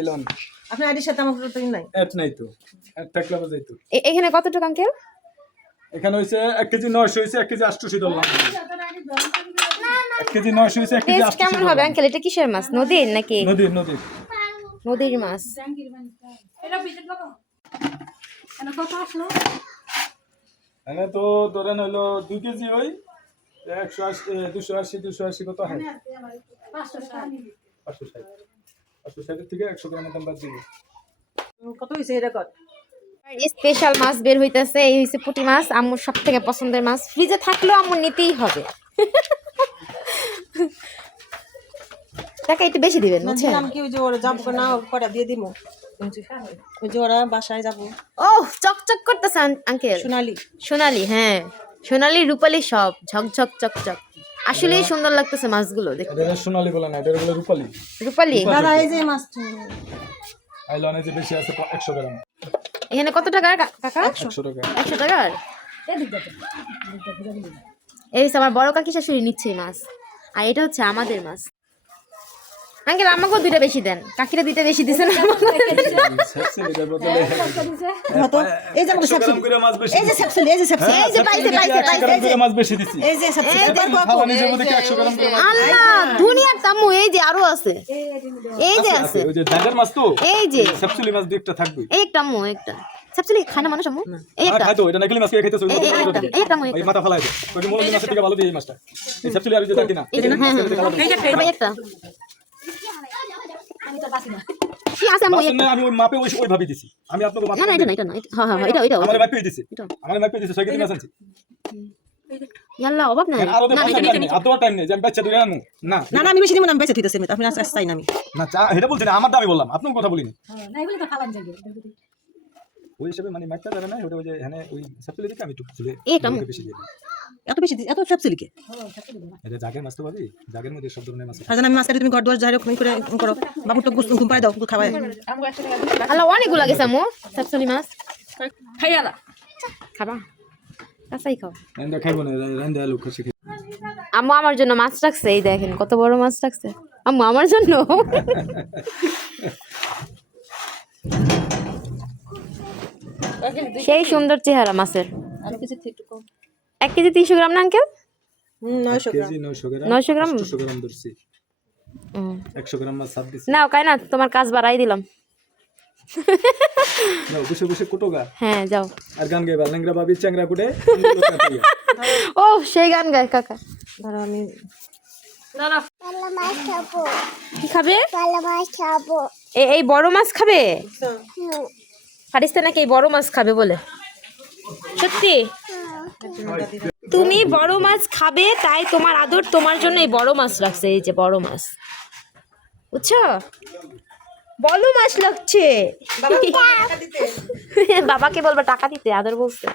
Elon আপনার আইডির সাথে আমার কোনো নাই এট নাই তো এট থাকলে বাজাই তো এখানে কত টাকা আঙ্কেল? এখানে হইছে 1 কেজি 900 হইছে 1 কেজি 800 ধরলাম 1 কেজি 900 হইছে 1 কেজি টেস্ট 800 কেমন হবে আঙ্কেল? এটা কিসের মাছ? নদীর নাকি? নদীর নদীর মাছ। এনে তো ধরেন হলো 2 কেজি হই 180 280 কত হয় 560 থেকে 100 গ্রামের দাম বাদ দিব কত হইছে এটা কত স্পেশাল মাছ বের হইতাছে। এই হইছে পুঁটি মাছ, আম্মুর সবথেকে পছন্দের মাছ। ফ্রিজে থাকলেও আম্মুর নিতেই হবে। টাকা একটু বেশি দিবেন বুঝছেন? আমি কি ওই যে ওরা যাবো না কটা দিয়ে দিমু ওই যে ওরা বাসায় যাবো। ও চকচক করতেছে আঙ্কেল। সোনালি সোনালি, হ্যাঁ সোনালি রূপালি সব ঝকঝক চকচক। আসলেই সুন্দর লাগতেছে মাছগুলো দেখতে। এটা সোনালী বলে না, এটা বলে রূপালী। রূপালি দাদা এই যে মাছ আইলনে যে বেশি আছে 100 গ্রাম। এখানে কত টাকা কাকা? 100 টাকা। 100 টাকার। এই হচ্ছে আমার বড় কাকি শাশুড়ি নিচ্ছে এই মাছ, আর এটা হচ্ছে আমাদের মাছ। আঙ্কেল আমাকেও দুইটা বেশি দেন, কাকিরা দুইটা বেশি দিছেন। সেক্সিলিটার বদলে কত এই যে আমাকে 100 গ্রাম করে মাছ বেশি এই যে সাবসিডি এই যে সাবসিডি এই যে পাইছে পাইছে 100 গ্রাম করে মাছ বেশি দিছি। এই যে সাবসিডি খাওয়া নিজে বলে 100 গ্রাম করে মাছ আল্লাহ দুনিয়ার তামু। এই যে আরো আছে, এই যে আছে, ওই যে জাগার মাছ তো এই যে সেক্সিলি মাছ দুই একটা থাকবে। এই একটা আম্মু, একটা সবচেয়ে খায় না মানুষ আম্মু। এই একটা, খাই তো এটা নকলি মাছ কে খাইতেছ? এই একটা আম্মু, ওই মাথা ফলাই দে ওই মুরগি মাছের থেকে ভালো দিয়ে এই মাছটা এই সেক্সিলি আর যে জানি না এই যে হ্যাঁ হ্যাঁ একটা কি আছে আম্মু? আসলে আমি ওই মাপে ওই ভাবে দিছি। আমি আপনাকে মাপে না না এটা না, এটা না, হ্যাঁ হ্যাঁ এটা এটা আমার মাপে দিছি। আমার মাপে দিছি 6 কেজি মাছ আনছি। ইয়াল্লাহ অভাব নাই। আর ওদের পয়সা টাইম নেই, আর দেওয়ার টাইম নেই যে আমি বাচ্চা ধরে আনু। না না না আমি বেশি নিব না, আমি বেঁচে থইতেছি আপনি আজ চাই না আমি না চা এটা বলছি না, আমার দামই বললাম, আপনার কথা বলিনি। না এগুলো তো খালান যাবে ওই হিসাবে মানে মাপটা যাবে না, ওটা ওই যে এখানে ওই সেক্সিলি দিকে আমি একটু ছিলে এটা বেশি দিয়ে দিই। এত বেশি এত সাবসিডি কে এটা জাগের মাছ তো ভাবি, জাগের মধ্যে সব ধরনের মাছ আছে। আর জান আমি মাছ কাটি তুমি ঘর দুয়ার যাই রকম করে করো বাবু তো গুছ ঘুম পাড়ে দাও খাওয়াই আল্লাহ অনেকগুলো গেছে আম্মু সবচলি মাছ। খাইয়ালা খাবা? কাঁচাই খাও। রান্দা খাইবো না, রান্দা আলু খাসি খাই। আম্মু আমার জন্য মাছ রাখছে, এই দেখেন কত বড় মাছ রাখছে আম্মু আমার জন্য। সেই সুন্দর চেহারা মাছের। 1 কেজি 300 গ্রাম না আঙ্কেল? 900 গ্রাম কেজি 900 গ্রাম 900 গ্রাম 800 গ্রাম ধরছি। 100 গ্রাম মাছ সাত দিছি। নাও কাই না, তোমার কাজ বাড়াই দিলাম। নাও বসে বসে কুটোগা হ্যাঁ যাও। আর গান গাইবা, ল্যাংরা বাবি চ্যাংরা কুটে। ও সেই গান গায় কাকা। ধরো আমি কি খাবে? এই বড় মাছ খাবে? ফারিস্তা নাকি এই বড় মাছ খাবে বলে? সত্যি তুমি বড় মাছ খাবে, তাই তোমার আদর তোমার জন্য এই বড় মাছ রাখছে। এই যে বড় মাছ, বুঝছো? বড় মাছ লাগছে। বাবাকে বলবে টাকা দিতে, আদর বলছে।